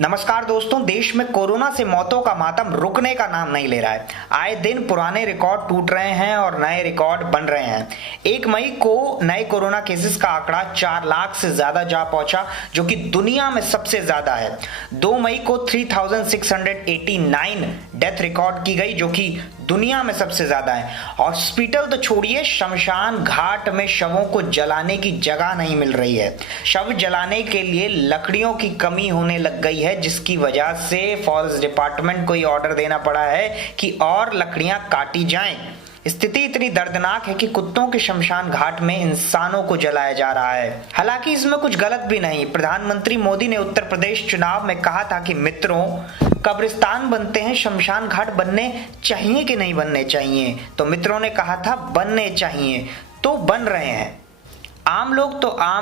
नमस्कार दोस्तों, देश में कोरोना से मौतों का मातम रुकने का नाम नहीं ले रहा है। आए दिन पुराने रिकॉर्ड टूट रहे हैं और नए रिकॉर्ड बन रहे हैं। 1 मई को नए कोरोना केसेस का आंकड़ा 4 लाख से ज्यादा जा पहुंचा, जो कि दुनिया में सबसे ज्यादा है। 2 मई को 3689 डेथ रिकॉर्ड की गई, जो कि दुनिया में सबसे ज्यादा है। हॉस्पिटल तो छोड़िए, शमशान घाट में शवों को जलाने की जगह नहीं मिल रही है। शव जलाने के लिए लकड़ियों की कमी होने लग गई है, जिसकी वजह से फॉरेस्ट डिपार्टमेंट को ये ऑर्डर देना पड़ा है कि और लकड़ियां काटी जाएं। स्थिति इतनी दर्दनाक है कि कुत्तों के शमशान घाट में इंसानों को जलाया जा रहा है। हालांकि इसमें कुछ गलत भी नहीं। प्रधानमंत्री मोदी ने उत्तर प्रदेश चुनाव में कहा था कि मित्रों, कब्रिस्तान बनते हैं, शमशान घाट बनने चाहिए कि नहीं बनने चाहिए? तो मित्रों ने कहा था बनने चाहिए, तो बन रहे हैं। आम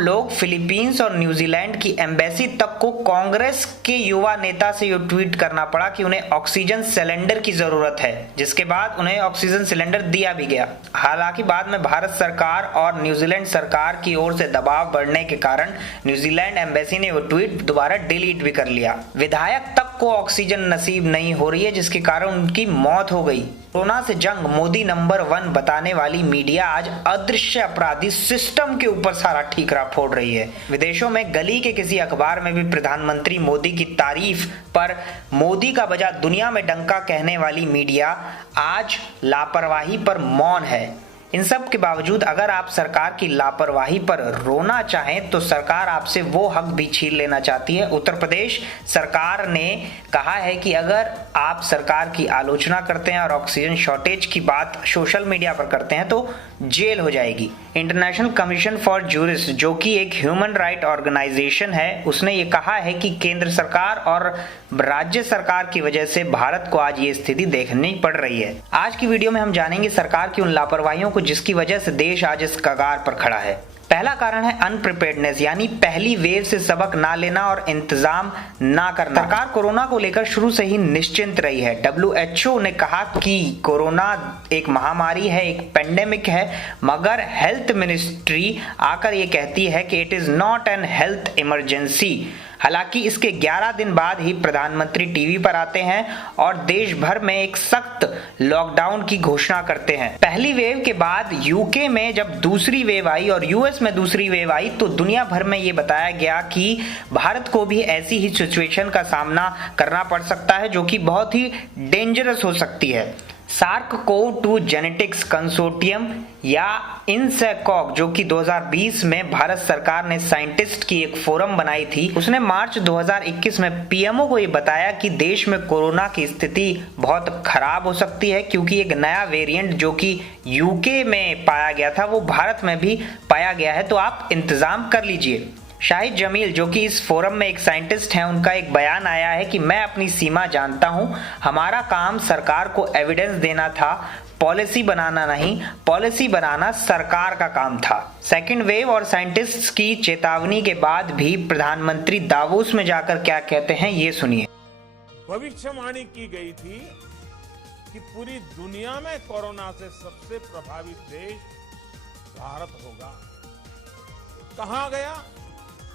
लोग फिलीपींस और न्यूजीलैंड की एम्बेसी तक को कांग्रेस के युवा नेता से ये ट्वीट करना पड़ा कि उन्हें ऑक्सीजन सिलेंडर की जरूरत है, जिसके बाद उन्हें ऑक्सीजन सिलेंडर दिया भी गया। हालांकि बाद में भारत सरकार और न्यूजीलैंड सरकार की ओर से दबाव बढ़ने के कारण न्यूजीलैंड एम्बेसी ने वो ट्वीट दोबारा डिलीट भी कर लिया। विधायक तक को ऑक्सीजन नसीब नहीं हो रही है, जिसके कारण उनकी मौत हो गई। कोरोना से जंग मोदी नंबर 1 बताने वाली मीडिया आज अदृश्य अपराधी सिस्टम के ऊपर सारा ठीकरा फोड़ रही है। विदेशों में गली के किसी अखबार में भी प्रधानमंत्री मोदी की तारीफ पर मोदी का बजा दुनिया में डंका कहने वाली मीडिया आज लापरवाही पर मौन है। इन सब के बावजूद अगर आप सरकार की लापरवाही पर रोना चाहें तो सरकार आपसे वो हक भी छीन लेना चाहती है। उत्तर प्रदेश सरकार ने कहा है कि अगर आप सरकार की आलोचना करते हैं और ऑक्सीजन शॉर्टेज की बात सोशल मीडिया पर करते हैं तो जेल हो जाएगी। इंटरनेशनल कमीशन फॉर जूरिस्ट, जो कि एक ह्यूमन राइट ऑर्गेनाइजेशन है, उसने ये कहा है कि केंद्र सरकार और राज्य सरकार की वजह से भारत को आज ये स्थिति देखनी पड़ रही है। आज की वीडियो में हम जानेंगे सरकार की उन लापरवाहियों को जिसकी वजह से देश आज इस कगार पर खड़ा है। पहला कारण है अनप्रिपेयर्डनेस, यानी पहली वेव से सबक ना लेना और इंतजाम ना करना। सरकार कोरोना को लेकर शुरू से ही निश्चिंत रही है। WHO ने कहा कि कोरोना एक महामारी है, एक पेंडेमिक है, मगर हेल्थ मिनिस्ट्री आकर ये कहती है कि it is not an health emergency. हालांकि इसके 11 दिन बाद ही प्रधानमंत्री टीवी पर आते हैं और देश भर में एक सख्त लॉकडाउन की घोषणा करते हैं। पहली वेव के बाद यूके में जब दूसरी वेव आई और यूएस में दूसरी वेव आई तो दुनिया भर में ये बताया गया कि भारत को भी ऐसी ही सिचुएशन का सामना करना पड़ सकता है, जो कि बहुत ही डेंजरस हो सकती है। SARS-CoV-2 जेनेटिक्स कंसोर्टियम या INSACOG, जो कि 2020 में भारत सरकार ने साइंटिस्ट की एक फोरम बनाई थी, उसने मार्च 2021 में पीएमओ को ये बताया कि देश में कोरोना की स्थिति बहुत खराब हो सकती है, क्योंकि एक नया वेरिएंट जो कि यूके में पाया गया था वो भारत में भी पाया गया है, तो आप इंतजाम कर लीजिए। शाहिद जमील, जो कि इस फोरम में एक साइंटिस्ट हैं, उनका एक बयान आया है कि मैं अपनी सीमा जानता हूं, हमारा काम सरकार को एविडेंस देना था, पॉलिसी बनाना नहीं, पॉलिसी बनाना सरकार का काम था। सेकेंड वेव और साइंटिस्ट्स की चेतावनी के बाद भी प्रधानमंत्री दावोस में जाकर क्या कहते हैं, ये सुनिए। भविष्यवाणी की गई थी कि पूरी दुनिया में कोरोना से सबसे प्रभावित देश भारत होगा। कहा गया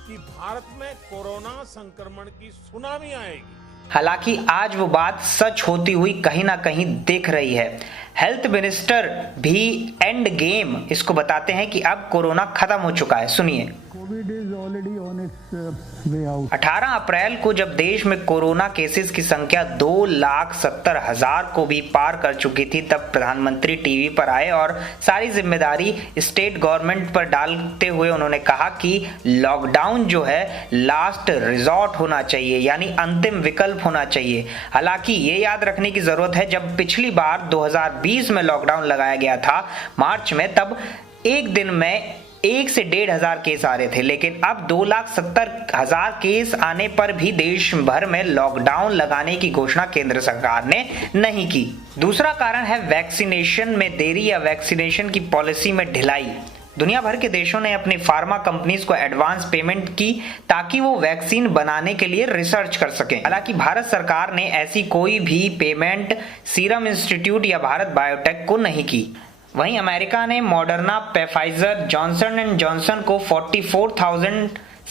कि भारत में कोरोना संक्रमण की सुनामी आएगी। हालांकि आज वो बात सच होती हुई कहीं ना कहीं दिख रही है। हेल्थ मिनिस्टर भी एंड गेम इसको बताते हैं कि अब कोरोना खत्म हो चुका है। सुनिए। 18 अप्रैल को जब देश में कोरोना केसेस की संख्या 2,70,000 को भी पार कर चुकी थी, तब प्रधानमंत्री टीवी पर आए और सारी जिम्मेदारी स्टेट गवर्नमेंट पर डालते हुए उन्होंने कहा कि लॉकडाउन जो है लास्ट रिजॉर्ट होना चाहिए, यानी अंतिम विकल्प होना चाहिए। हालांकि ये याद रखने की जरूरत है, जब पिछली बार 2020 में लॉकडाउन लगाया गया था मार्च में, तब एक दिन में 1 से 1,500 केस आ रहे थे, लेकिन अब 2,70,000 केस आने पर भी देश भर में लॉकडाउन लगाने की घोषणा केंद्र सरकार ने नहीं की। दूसरा कारण है वैक्सीनेशन में देरी या वैक्सीनेशन की पॉलिसी में ढिलाई। दुनिया भर के देशों ने अपनी फार्मा कंपनीज को एडवांस पेमेंट की ताकि वो वैक्सीन बनाने के लिए रिसर्च कर सकें। हालांकि भारत सरकार ने ऐसी कोई भी पेमेंट सीरम इंस्टीट्यूट या भारत बायोटेक को नहीं की। वहीं अमेरिका ने Moderna, Pfizer, Johnson and Johnson को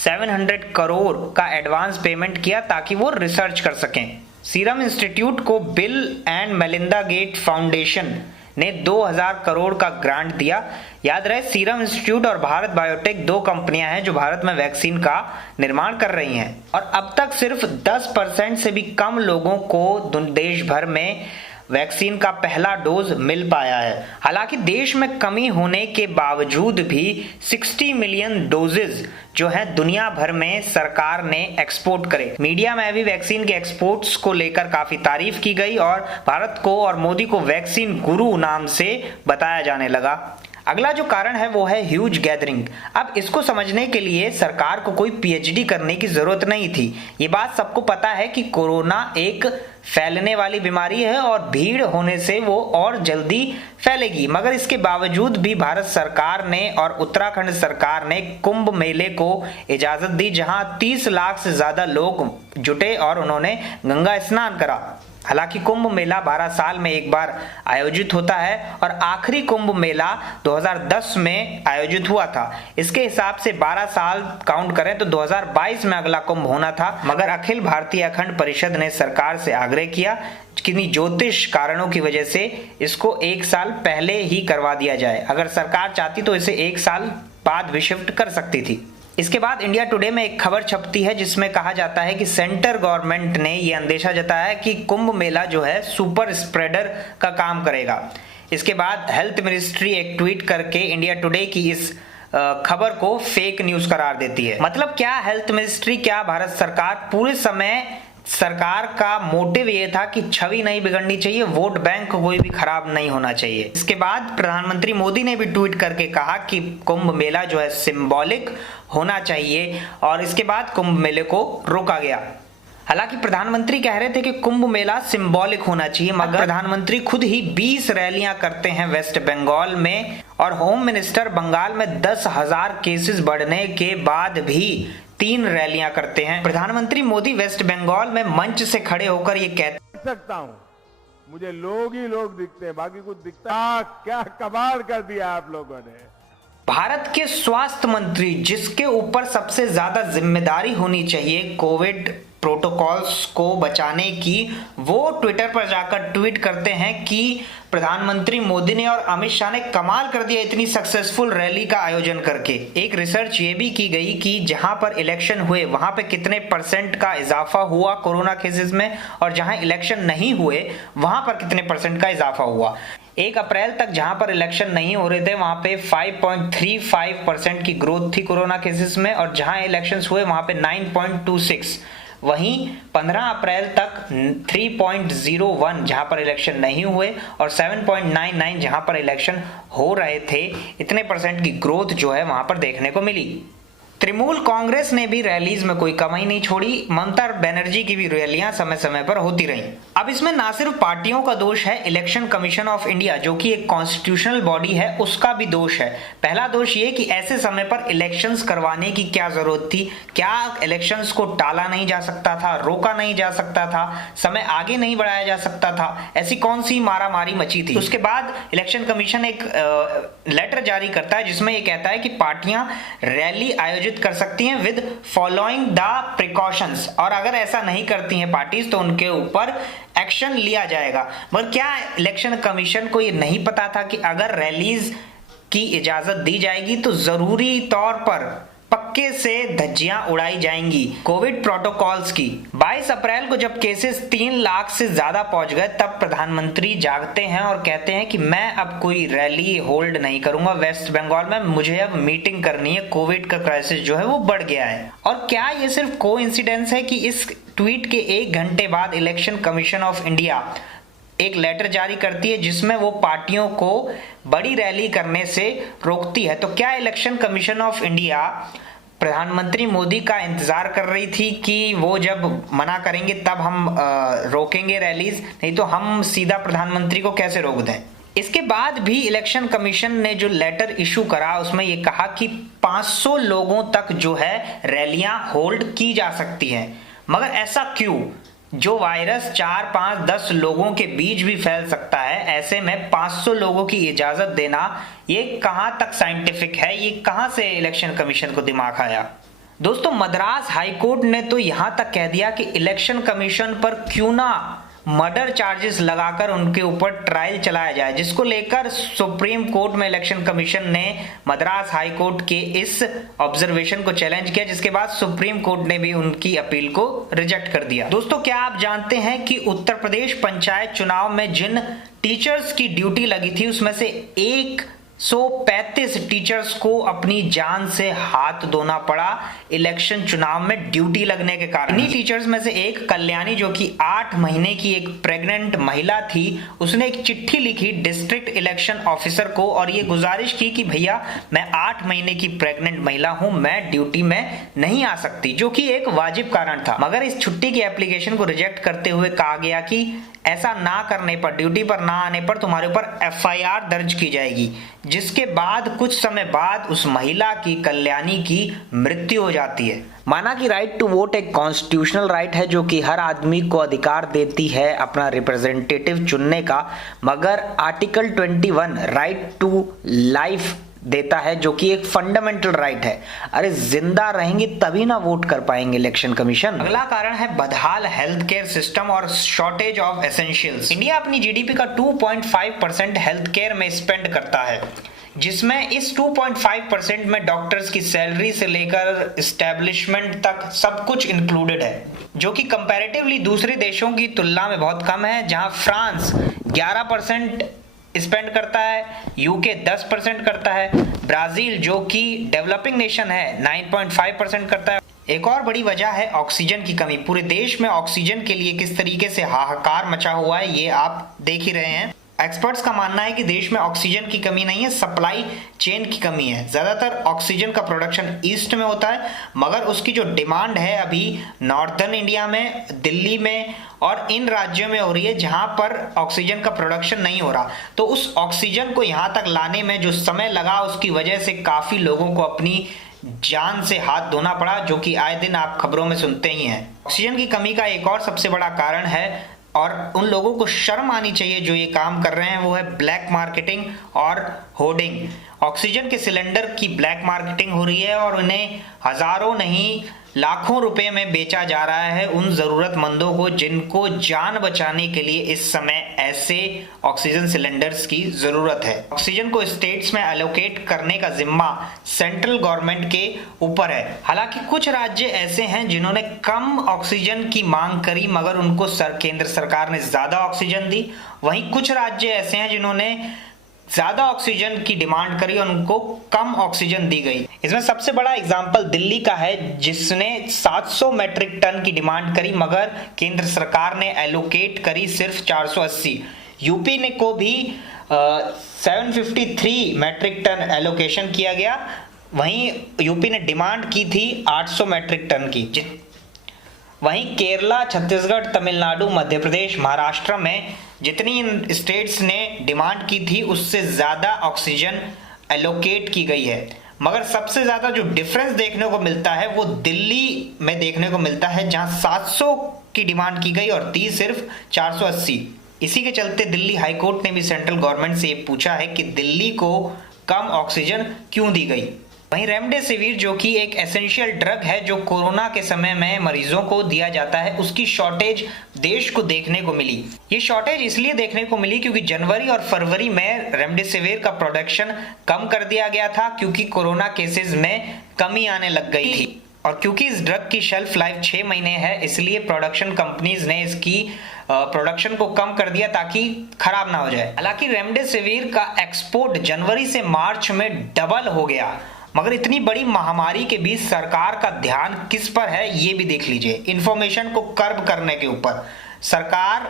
700 करोड़ का एडवांस पेमेंट किया ताकि वो रिसर्च कर सकें। सीरम इंस्टीट्यूट को Bill and Melinda Gate Foundation ने 2000 करोड़ का ग्रांट दिया। याद रहे, सीरम इंस्टीट्यूट और भारत बायोटेक दो कंपनियां हैं जो भारत में वैक्सीन का निर्माण कर रही हैं और अब तक सिर्फ 10% से भी कम लोगों को देश भर में वैक्सीन का पहला डोज मिल पाया है। हालांकि देश में कमी होने के बावजूद भी 60 मिलियन डोजेज जो है दुनिया भर में सरकार ने एक्सपोर्ट करे। मीडिया में भी वैक्सीन के एक्सपोर्ट्स को लेकर काफी तारीफ की गई और भारत को और मोदी को वैक्सीन गुरु नाम से बताया जाने लगा। अगला जो कारण है वो है ह्यूज गैदरिंग। अब इसको समझने के लिए सरकार को कोई पीएचडी करने की जरूरत नहीं थी। ये बात सबको पता है कि कोरोना एक फैलने वाली बीमारी है और भीड़ होने से वो और जल्दी फैलेगी, मगर इसके बावजूद भी भारत सरकार ने और उत्तराखंड सरकार ने कुंभ मेले को इजाजत दी, जहां 30 लाख से ज्यादा लोग जुटे और उन्होंने गंगा स्नान करा। हालांकि कुंभ मेला 12 साल में एक बार आयोजित होता है और आखिरी कुंभ मेला 2010 में आयोजित हुआ था। इसके हिसाब से 12 साल काउंट करें तो 2022 में अगला कुंभ होना था, मगर अखिल भारतीय अखंड परिषद ने सरकार से आग्रह किया कि ज्योतिष कारणों की वजह से इसको 1 साल पहले ही करवा दिया जाए। अगर सरकार चाहती तो इसे 1 साल बाद भी शिफ्ट कर सकती थी। इसके बाद इंडिया टुडे में एक खबर छपती है जिसमें कहा जाता है कि सेंटर गवर्नमेंट ने यह अंदेशा जताया है कि कुंभ मेला जो है सुपर स्प्रेडर का काम करेगा। इसके बाद हेल्थ मिनिस्ट्री एक ट्वीट करके इंडिया टुडे की इस खबर को फेक न्यूज करार देती है। मतलब क्या हेल्थ मिनिस्ट्री, क्या भारत सरकार पूरे समय सरकार का मोटिव ये था कि छवि नहीं बिगड़नी चाहिए, वोट बैंक कोई भी खराब नहीं होना चाहिए। इसके बाद प्रधानमंत्री मोदी ने भी ट्वीट करके कहा कि कुंभ मेला जो है सिंबॉलिक होना चाहिए और इसके बाद कुंभ मेले को रोका गया। हालांकि प्रधानमंत्री कह रहे थे कि कुंभ मेला सिंबॉलिक होना चाहिए, मगर प्रधानमंत्री खुद ही 20 रैलियां करते हैं वेस्ट बंगाल में और होम मिनिस्टर बंगाल में 10,000 केसेस बढ़ने के बाद भी 3 रैलियां करते हैं। प्रधानमंत्री मोदी वेस्ट बंगाल में मंच से खड़े होकर ये कहते सकता हूं, मुझे लोग ही लोग दिखते हैं, बाकी कुछ दिखता। क्या कमाल कर दिया आप लोगों ने। भारत के स्वास्थ्य मंत्री, जिसके ऊपर सबसे ज्यादा जिम्मेदारी होनी चाहिए कोविड प्रोटोकॉल्स को बचाने की, वो ट्विटर पर जाकर ट्वीट करते हैं कि प्रधानमंत्री मोदी ने और अमित शाह ने कमाल कर दिया इतनी सक्सेसफुल रैली का आयोजन करके। एक रिसर्च ये भी की गई कि जहां पर इलेक्शन हुए वहां पे कितने % का इजाफा हुआ कोरोना केसेस में और जहां इलेक्शन नहीं हुए वहां पर कितने % का इजाफा हुआ। 1 अप्रैल तक जहां पर इलेक्शन नहीं हो रहे थे वहां पे 5.35% की ग्रोथ थी कोरोना केसेस में और जहां इलेक्शंस हुए वहां पे 9.26। वहीं 15 अप्रैल तक 3.01 जहां पर इलेक्शन नहीं हुए और 7.99 जहां पर इलेक्शन हो रहे थे, इतने % की ग्रोथ जो है वहां पर देखने को मिली। तृणमूल कांग्रेस ने भी रैलीज में कोई कमी नहीं छोड़ी। ममता बनर्जी की भी रैलियां समय समय पर होती रहीं। अब इसमें ना सिर्फ पार्टियों का दोष है, इलेक्शन कमीशन ऑफ इंडिया जो कि एक कॉन्स्टिट्यूशनल बॉडी है उसका भी दोष है। पहला दोष ये कि ऐसे समय पर इलेक्शंस करवाने की क्या जरूरत थी? क्या इलेक्शंस को टाला नहीं जा सकता था, रोका नहीं जा सकता था, समय आगे नहीं बढ़ाया जा सकता था? ऐसी कौन सी मारामारी मची थी? उसके बाद इलेक्शन कमीशन एक लेटर जारी करता है जिसमें यह कहता है कि पार्टियां रैली आयोजित कर सकती हैं विद फॉलोइंग द प्रिकॉशंस, और अगर ऐसा नहीं करती हैं पार्टीज तो उनके ऊपर एक्शन लिया जाएगा। मगर क्या इलेक्शन कमीशन को ये नहीं पता था कि अगर रैलीज की इजाजत दी जाएगी तो जरूरी तौर पर पक्के से धज्जियां उड़ाई जाएंगी कोविड प्रोटोकॉल्स की? 22 अप्रैल को जब केसेस 3 लाख से ज्यादा पहुंच गए तब प्रधानमंत्री जागते हैं और कहते हैं कि मैं अब कोई रैली होल्ड नहीं करूंगा वेस्ट बंगाल में, मुझे अब मीटिंग करनी है, कोविड का क्राइसिस जो है वो बढ़ गया है। और क्या ये सिर्फ कोइंसिडेंस है कि इस ट्वीट के 1 घंटे बाद इलेक्शन कमीशन ऑफ इंडिया एक लेटर जारी करती है जिसमें वो पार्टियों को बड़ी रैली करने से रोकती है? तो क्या इलेक्शन कमीशन ऑफ इंडिया प्रधानमंत्री मोदी का इंतजार कर रही थी कि वो जब मना करेंगे तब हम रोकेंगे रैलीज, नहीं तो हम सीधा प्रधानमंत्री को कैसे रोक दें? इसके बाद भी इलेक्शन कमीशन ने जो लेटर इशू करा उसमें ये कहा कि 500 लोगों तक जो है रैलियां होल्ड की जा सकती हैं। मगर ऐसा क्यों? जो वायरस 4, 5, 10 लोगों के बीच भी फैल सकता है, ऐसे में 500 लोगों की इजाजत देना ये कहां तक साइंटिफिक है? ये कहां से इलेक्शन कमीशन को दिमाग आया? दोस्तों मद्रास हाईकोर्ट ने तो यहां तक कह दिया कि इलेक्शन कमीशन पर क्यों ना मर्डर चार्जेस लगाकर उनके ऊपर ट्रायल चलाया जाए, जिसको लेकर सुप्रीम कोर्ट में इलेक्शन कमीशन ने मद्रास हाई कोर्ट के इस ऑब्जर्वेशन को चैलेंज किया, जिसके बाद सुप्रीम कोर्ट ने भी उनकी अपील को रिजेक्ट कर दिया। दोस्तों क्या आप जानते हैं कि उत्तर प्रदेश पंचायत चुनाव में जिन टीचर्स की ड्यूटी लगी थी उसमें से 135 टीचर्स को अपनी जान से हाथ धोना पड़ा इलेक्शन चुनाव में ड्यूटी लगने के कारण। इन्हीं टीचर्स में से एक कल्याणी, जो कि 8 महीने की एक प्रेग्नेंट महिला थी, उसने एक चिट्ठी लिखी डिस्ट्रिक्ट इलेक्शन ऑफिसर को और ये गुजारिश की कि भैया मैं 8 महीने की प्रेग्नेंट महिला हूं, मैं ड्यूटी में नहीं आ सकती, जो कि एक वाजिब कारण था। मगर इस छुट्टी की एप्लीकेशन को रिजेक्ट करते हुए कहा गया कि ऐसा ना करने पर, ड्यूटी पर ना आने पर तुम्हारे ऊपर एफआईआर दर्ज की जाएगी, जिसके बाद कुछ समय बाद उस महिला की, कल्याणी की मृत्यु हो जाती है। माना कि राइट टू वोट एक कॉन्स्टिट्यूशनल राइट है जो कि हर आदमी को अधिकार देती है अपना रिप्रेजेंटेटिव चुनने का, मगर आर्टिकल 21 राइट टू लाइफ देता है जो कि एक फंडामेंटल राइट है। अरे जिंदा रहेंगे तभी ना वोट कर पाएंगे इलेक्शन कमीशन। अगला कारण है बदहाल हेल्थ केयर सिस्टम और शॉर्टेज ऑफ एसेंशियल्स। इंडिया अपनी जीडीपी का 2.5% हेल्थ केयर में स्पेंड करता है, जिसमें इस 2.5% में डॉक्टर्स की सैलरी से लेकर एस्टेब्लिशमेंट तक सब कुछ इंक्लूडेड है, जो कि कंपैरेटिवली दूसरे देशों की तुलना में बहुत कम है। जहां फ्रांस 11% स्पेंड करता है, यूके 10% करता है, ब्राजील जो कि डेवलपिंग नेशन है 9.5% करता है। एक और बड़ी वजह है ऑक्सीजन की कमी। पूरे देश में ऑक्सीजन के लिए किस तरीके से हाहाकार मचा हुआ है ये आप देख ही रहे हैं। एक्सपर्ट्स का मानना है कि देश में ऑक्सीजन की कमी नहीं है, सप्लाई चेन की कमी है। ज्यादातर ऑक्सीजन का प्रोडक्शन ईस्ट में होता है, मगर उसकी जो डिमांड है अभी नॉर्दर्न इंडिया में, दिल्ली में और इन राज्यों में हो रही है जहां पर ऑक्सीजन का प्रोडक्शन नहीं हो रहा। तो उस ऑक्सीजन को यहां तक लाने में जो समय लगा उसकी वजह से काफी लोगों को अपनी जान से हाथ धोना पड़ा, जो कि आए दिन आप खबरों में सुनते ही हैं। ऑक्सीजन की कमी का एक और सबसे बड़ा कारण है, और उन लोगों को शर्म आनी चाहिए जो ये काम कर रहे हैं, वो है ब्लैक मार्केटिंग और होर्डिंग। ऑक्सीजन के सिलेंडर की ब्लैक मार्केटिंग हो रही है और उन्हें हजारों नहीं लाखों रुपए में बेचा जा रहा है उन जरूरतमंदों को जिनको जान बचाने के लिए इस समय ऐसे ऑक्सीजन सिलेंडर्स की जरूरत है। ऑक्सीजन को स्टेट्स में एलोकेट करने का जिम्मा सेंट्रल गवर्नमेंट के ऊपर है। हालांकि कुछ राज्य ऐसे हैं जिन्होंने कम ऑक्सीजन की मांग करी, मगर उनको केंद्र सरकार ने ज्यादा ऑक्सीजन दी। वहीं कुछ राज्य ऐसे हैं जिन्होंने ज्यादा ऑक्सीजन की डिमांड करी और उनको कम ऑक्सीजन दी गई। इसमें सबसे बड़ा एग्जांपल दिल्ली का है, जिसने 700 मैट्रिक टन की डिमांड करी, मगर केंद्र सरकार ने एलोकेट करी सिर्फ 480। यूपी ने को भी 753 मैट्रिक टन एलोकेशन किया गया। वहीं यूपी ने डिमांड की थी 800 मैट्रिक टन की। वहीं केरला, छत्तीसगढ़, तमिलनाडु, मध्य प्रदेश, महाराष्ट्र में जितनी स्टेट्स ने डिमांड की थी उससे ज्यादा ऑक्सीजन एलोकेट की गई है। मगर सबसे ज्यादा जो डिफरेंस देखने को मिलता है वो दिल्ली में देखने को मिलता है, जहां 700 की डिमांड की गई और दी सिर्फ 480। इसी के चलते दिल्ली हाईकोर्ट ने भी सेंट्रल गवर्नमेंट से पूछा है कि दिल्ली को कम ऑक्सीजन क्यों दी गई। वहीं रेमडेसिविर जो कि एक एसेंशियल ड्रग है जो कोरोना के समय में मरीजों को दिया जाता है, उसकी शॉर्टेज देश को देखने को मिली। ये शॉर्टेज इसलिए देखने को मिली क्योंकि जनवरी और फरवरी में रेमडेसिविर का प्रोडक्शन कम कर दिया गया था, क्योंकि कोरोना केसेस में कमी आने लग गई थी। और क्योंकि इस ड्रग की शेल्फ लाइफ 6 महीने है, इसलिए प्रोडक्शन कंपनीज ने इसकी प्रोडक्शन को कम कर दिया ताकि खराब ना हो जाए। हालांकि रेमडेसिविर का एक्सपोर्ट जनवरी से मार्च में डबल हो गया, मगर इतनी बड़ी महामारी के बीच सरकार का ध्यान किस पर है ये भी देख लीजिए। इंफॉर्मेशन को कर्ब करने के ऊपर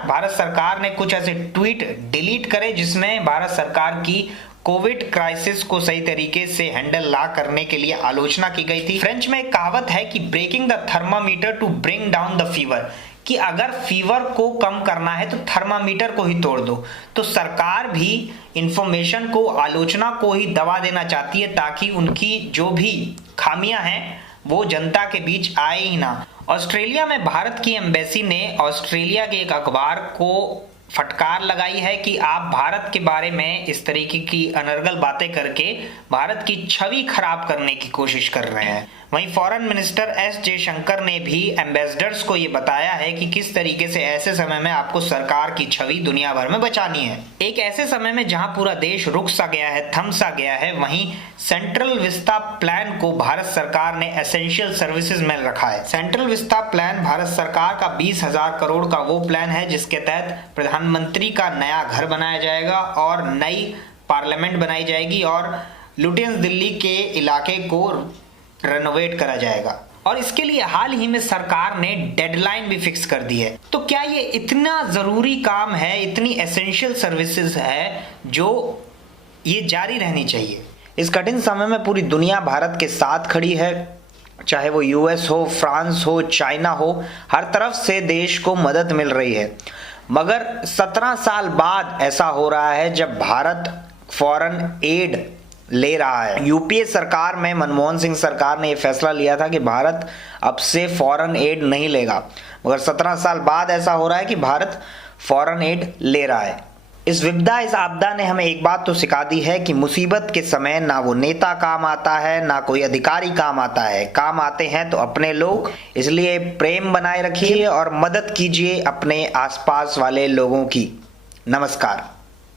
भारत सरकार ने कुछ ऐसे ट्वीट डिलीट करे जिसमें भारत सरकार की कोविड क्राइसिस को सही तरीके से हैंडल ना करने के लिए आलोचना की गई थी। फ्रेंच में एक कहावत है कि breaking the thermometer to bring down the fever, कि अगर फीवर को कम करना है तो थर्मामीटर को ही तोड़ दो। तो सरकार भी इंफॉर्मेशन को, आलोचना को ही दबा देना चाहती है ताकि उनकी जो भी खामियां हैं वो जनता के बीच आए ही ना। ऑस्ट्रेलिया में भारत की एम्बेसी ने ऑस्ट्रेलिया के एक अखबार को फटकार लगाई है कि आप भारत के बारे में इस तरीके की अनर्गल बातें करके भारत की छवि खराब करने की कोशिश कर रहे हैं। वहीं फॉरेन मिनिस्टर एस जयशंकर ने भी एम्बेसडर्स को ये बताया है कि किस तरीके से ऐसे समय में आपको सरकार की छवि दुनिया भर में बचानी है। एक ऐसे समय में जहां पूरा देश रुक सा गया है, थम सा गया है, वहीं सेंट्रल विस्ता प्लान को भारत सरकार ने एसेंशियल सर्विसेज में रखा है। सेंट्रल विस्ता प्लान भारत सरकार का 20,000 करोड़ का वो प्लान है जिसके तहत प्रधानमंत्री का नया घर बनाया जाएगा और नई पार्लियामेंट बनाई जाएगी और लुटियंस दिल्ली के इलाके को रेनोवेट करा जाएगा। और इसके लिए हाल ही में सरकार ने डेडलाइन भी फिक्स कर दी है। तो क्या ये इतना जरूरी काम है, इतनी एसेंशियल सर्विसेज है जो ये जारी रहनी चाहिए? इस कठिन समय में पूरी दुनिया भारत के साथ खड़ी है, चाहे वो यूएस हो, फ्रांस हो, चाइना हो, हर तरफ से देश को मदद मिल रही है। मगर 17 साल बाद ऐसा हो रहा है जब भारत फॉरेन एड ले रहा है। यूपीए सरकार में मनमोहन सिंह सरकार ने यह फैसला लिया था कि भारत अब से फॉरेन एड नहीं लेगा, मगर 17 साल बाद ऐसा हो रहा है कि भारत फॉरेन एड ले रहा है। इस विपदा, इस आपदा ने हमें एक बात तो सिखा दी है कि मुसीबत के समय ना वो नेता काम आता है, ना कोई अधिकारी काम आता है, काम आते हैं तो अपने लोग। इसलिए प्रेम बनाए रखिए और मदद कीजिए अपने आसपास वाले लोगों की। नमस्कार।